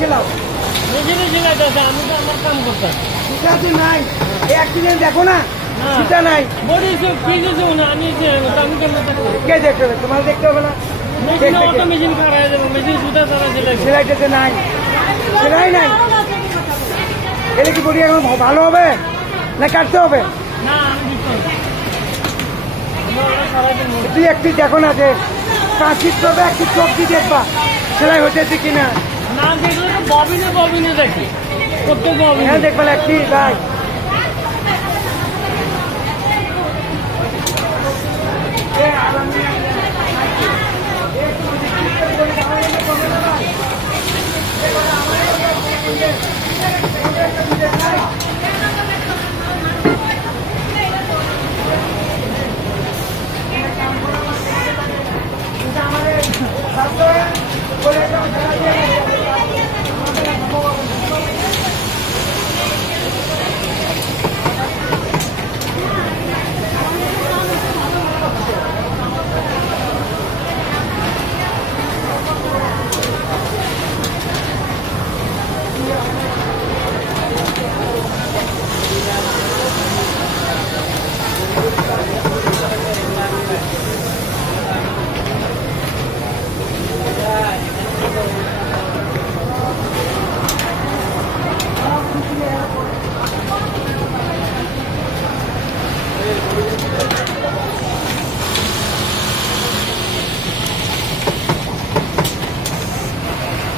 সেলাও? মেশিনে সেলাইতে আছে, আমি তো আমার কাম করতাম। সেটা তো নাই, এই অ্যাক্সিডেন্ট দেখো না, সেটা নাই। বডি কিছু না, আমি কেমন কে দেখতে হবে? তোমার দেখতে হবে না। মেশিনে অটো মেশিন খারাপ হয়ে যাবে, মেশিন সুতা ছাড়া সেলাই সেলাইটাতে নাই, সেলাই নাই। এলে কি বডি এখন ভালো হবে না কাটতে হবে? না, আমি তুই একটু দেখো না যে 5 ফিট করবে, একটু চোখ দিয়ে দেখবা সেলাই হচ্ছে কিনা। না দেখলে তো ববিনে দেখি, প্রত্যেক ববিনে হ্যাঁ দেখবা একটি ভাই।